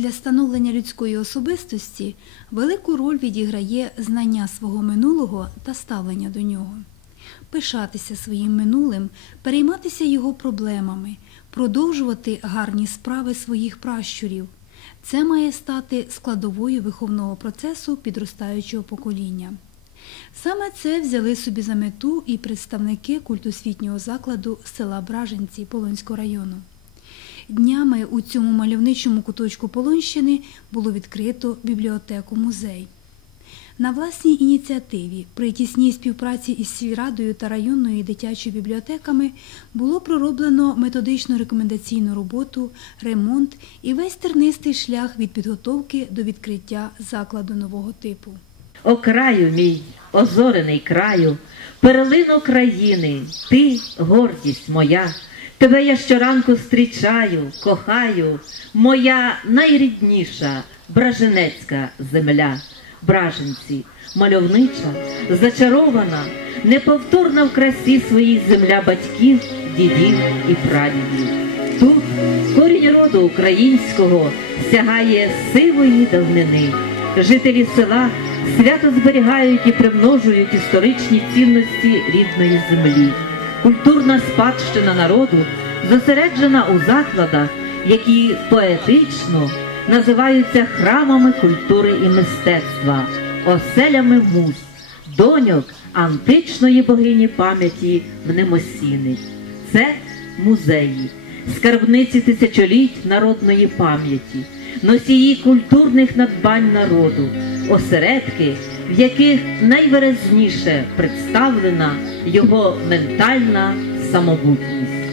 Для становлення людської особистості велику роль відіграє знання свого минулого та ставлення до нього. Пишатися своїм минулим, перейматися його проблемами, продовжувати гарні справи своїх пращурів. Це має стати складовою виховного процесу підростаючого покоління. Саме це взяли собі за мету і представники культосвітнього закладу села Браженці Полонського району. Днями у цьому мальовничому куточку Полонщини було відкрито бібліотеку-музей. На власній ініціативі при тісній співпраці із сільрадою та районною дитячою бібліотеками було пророблено методично рекомендаційну роботу, ремонт і весь тернистий шлях від підготовки до відкриття закладу нового типу. О краю мій, озорений краю, перлино країни, ти гордість моя. Тебе я щоранку зустрічаю, кохаю, моя найрідніша браженецька земля, браженці, мальовнича, зачарована, неповторна в красі своїй земля батьків, дідів і прадідів. Тут корінь роду українського сягає сивої давнини. Жителі села свято зберігають і примножують історичні цінності рідної землі. Культурна спадщина народу зосереджена у закладах, які поетично називаються храмами культури і мистецтва, оселями муз, доньок античної богині пам'яті Мнемосіни. Це музеї, скарбниці тисячоліть народної пам'яті, носії культурних надбань народу, осередки, в яких найвиразніше представлена його ментальна самобутність.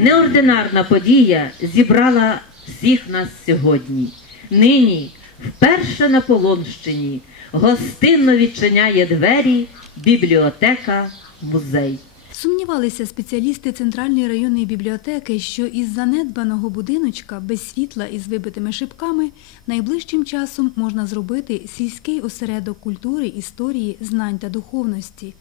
Неординарна подія зібрала всіх нас сьогодні. Нині, вперше на Полонщині, гостинно відчиняє двері бібліотека музей. Сумнівалися спеціалісти Центральної районної бібліотеки, що із занедбаного будиночка без світла і з вибитими шибками найближчим часом можна зробити сільський осередок культури, історії, знань та духовності.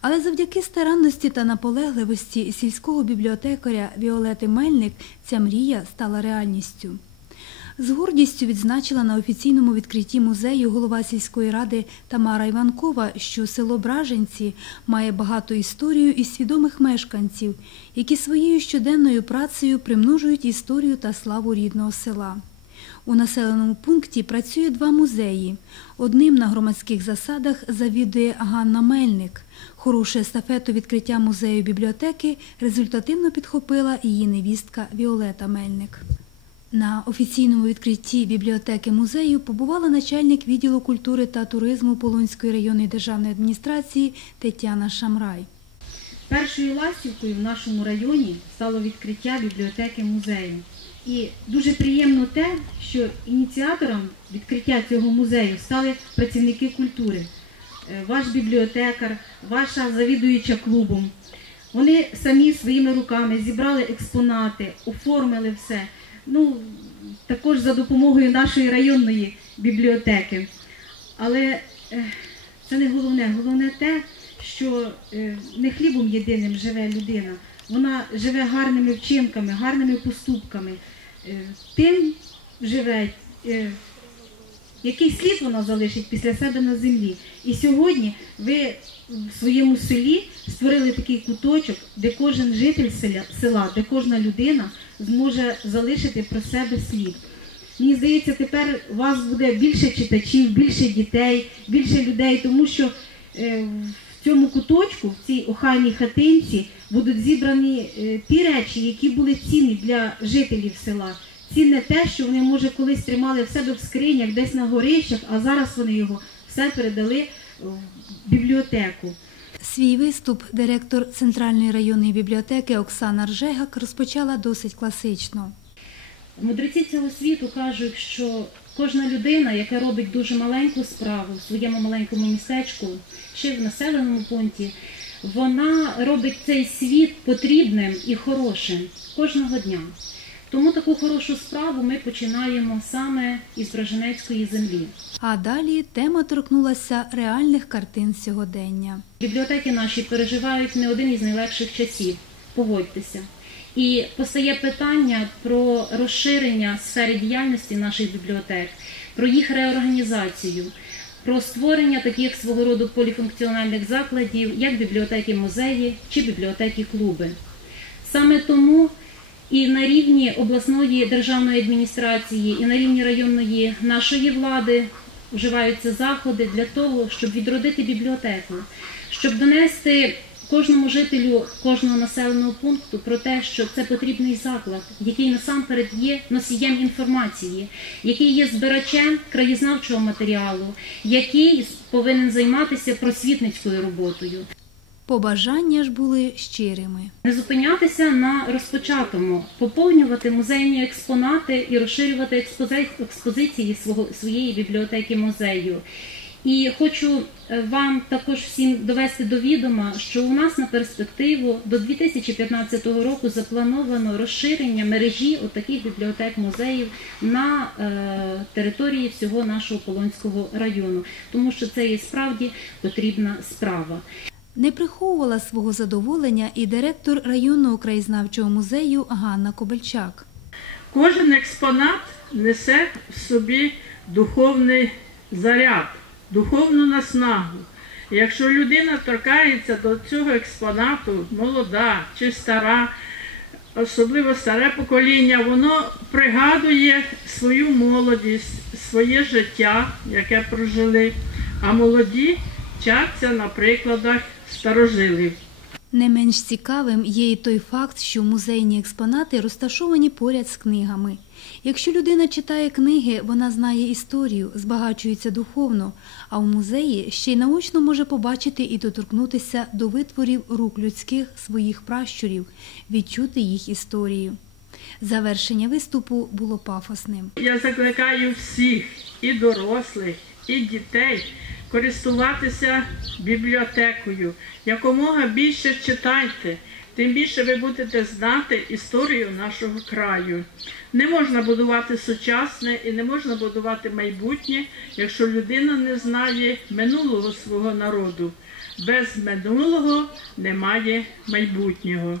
Але завдяки старанності та наполегливості сільського бібліотекаря Віолети Мельник ця мрія стала реальністю. З гордістю відзначила на офіційному відкритті музею голова сільської ради Тамара Іванкова, що село Браженці має багату історію і свідомих мешканців, які своєю щоденною працею примножують історію та славу рідного села. У населеному пункті працює два музеї. Одним на громадських засадах завідує Ганна Мельник. Хорошу естафету відкриття музею бібліотеки результативно підхопила її невістка Віолета Мельник. На офіційному відкритті бібліотеки музею побувала начальник відділу культури та туризму Полонської районної державної адміністрації Тетяна Шамрай. Першою ластівкою в нашому районі стало відкриття бібліотеки музею. І дуже приємно те, що ініціатором відкриття цього музею стали працівники культури, Е, ваш бібліотекар, ваша завідуюча клубом. Вони самі своїми руками зібрали експонати, оформили все. Ну, також за допомогою нашої районної бібліотеки. Але е, це не головне. Головне те, що е, не хлібом єдиним живе людина. Вона живе гарними вчинками, гарними поступками. Е, Тим живе, який слід вона залишить після себе на землі. І сьогодні ви в своєму селі створили такий куточок, де кожен житель селя, села, де кожна людина зможе залишити про себе слід. Мені здається, тепер у вас буде більше читачів, більше дітей, більше людей, тому що е, в цьому куточку, в цій охайній хатинці, будуть зібрані е, ті речі, які були цінні для жителів села. Цінне те, що вони, може, колись тримали в себе в скринях, десь на горищах, а зараз вони його все передали в бібліотеку. Свій виступ директор Центральної районної бібліотеки Оксана Ржегак розпочала досить класично. Мудреці цього світу кажуть, що кожна людина, яка робить дуже маленьку справу в своєму маленькому містечку, чи в населеному пункті, вона робить цей світ потрібним і хорошим кожного дня. Тому таку хорошу справу ми починаємо саме із Броженецької землі. А далі тема торкнулася реальних картин сьогодення. Бібліотеки наші переживають не один із найлегших часів, погодьтеся. І постає питання про розширення сфери діяльності наших бібліотек, про їх реорганізацію, про створення таких свого роду поліфункціональних закладів, як бібліотеки музеї чи бібліотеки клуби. Саме тому і на рівні обласної державної адміністрації, і на рівні районної нашої влади вживаються заходи для того, щоб відродити бібліотеку, щоб донести кожному жителю кожного населеного пункту про те, що це потрібний заклад, який насамперед є носієм інформації, який є збирачем краєзнавчого матеріалу, який повинен займатися просвітницькою роботою. Побажання ж були щирими. Не зупинятися на розпочатому, поповнювати музейні експонати і розширювати експози- експозиції свого, своєї бібліотеки музею. І хочу е, вам також всім довести до відома, що у нас на перспективу до 2015 року заплановано розширення мережі отаких бібліотек музеїв на е, території всього нашого Полонського району, тому що це є справді потрібна справа. Не приховувала свого задоволення і директор районного краєзнавчого музею Ганна Кобельчак. Кожен експонат несе в собі духовний заряд, духовну наснагу. Якщо людина торкається до цього експонату, молода чи стара, особливо старе покоління, воно пригадує свою молодість, своє життя, яке прожили, а молоді вчаться на прикладах старожилів. Не менш цікавим є і той факт, що музейні експонати розташовані поряд з книгами. Якщо людина читає книги, вона знає історію, збагачується духовно, а в музеї ще й наочно може побачити і доторкнутися до витворів рук людських своїх пращурів, відчути їх історію. Завершення виступу було пафосним. Я закликаю всіх, і дорослих, і дітей, користуватися бібліотекою. Якомога більше читайте, тим більше ви будете знати історію нашого краю. Не можна будувати сучасне і не можна будувати майбутнє, якщо людина не знає минулого свого народу. Без минулого немає майбутнього.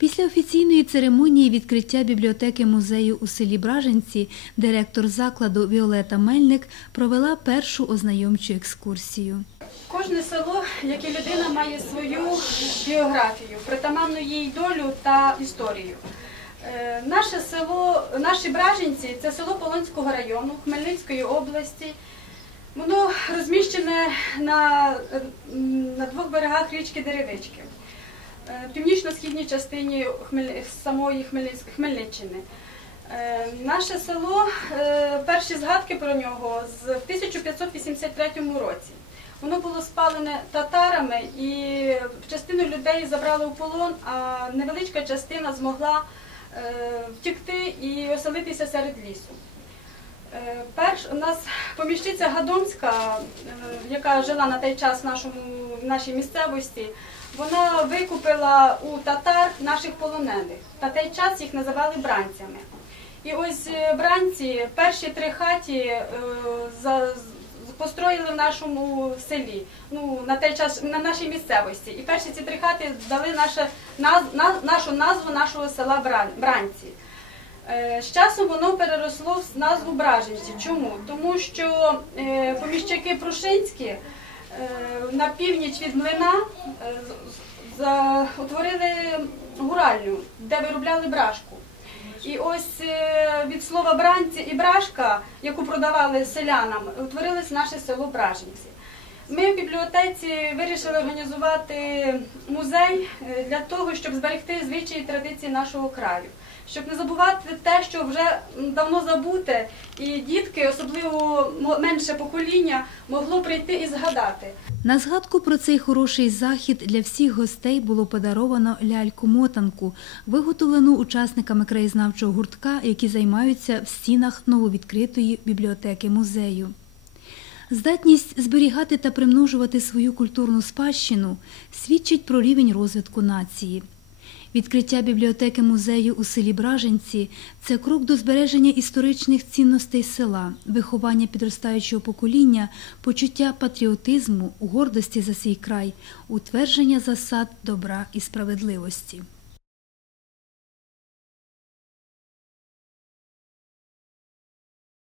Після офіційної церемонії відкриття бібліотеки музею у селі Браженці директор закладу Віолета Мельник провела першу ознайомчу екскурсію. Кожне село, як і людина, має свою біографію, притаманну їй долю та історію. Е, Наше село, наші Браженці це село Полонського району Хмельницької області. Воно розміщене на, на двох берегах річки Деревички, північно-східній частині самої Хмельниччини. Е, Наше село, е, перші згадки про нього з в 1583 році. Воно було спалене татарами і частину людей забрали у полон, а невеличка частина змогла е, втекти і оселитися серед лісу. Е, Перш у нас поміщиця Гадомська, е, яка жила на той час в нашому, в нашій місцевості, вона викупила у татар наших полонених. На той час їх називали бранцями. І ось е, бранці перші три хаті е, за, построїли в нашому селі, ну на той час на нашій місцевості. І перші ці три хати дали наше наз, на, нашу назву нашого села Бран- Бранці. Е, З часом воно переросло в назву Браженці. Чому? Тому що поміщаки Прушинські на північ від млина е, утворили гуральню, де виробляли брашку. І ось е, від слова бранці і брашка, яку продавали селянам, утворилось наше село Браженці. Ми в бібліотеці вирішили організувати музей е, для того, щоб зберегти звичаї і традиції нашого краю, щоб не забувати те, що вже давно забуте, і дітки, особливо менше покоління, могло прийти і згадати. На згадку про цей хороший захід для всіх гостей було подаровано ляльку-мотанку, виготовлену учасниками краєзнавчого гуртка, які займаються в стінах нововідкритої бібліотеки музею. Здатність зберігати та примножувати свою культурну спадщину свідчить про рівень розвитку нації. Відкриття бібліотеки музею у селі Браженці це крок до збереження історичних цінностей села, виховання підростаючого покоління, почуття патріотизму, гордості за свій край, утвердження засад добра і справедливості.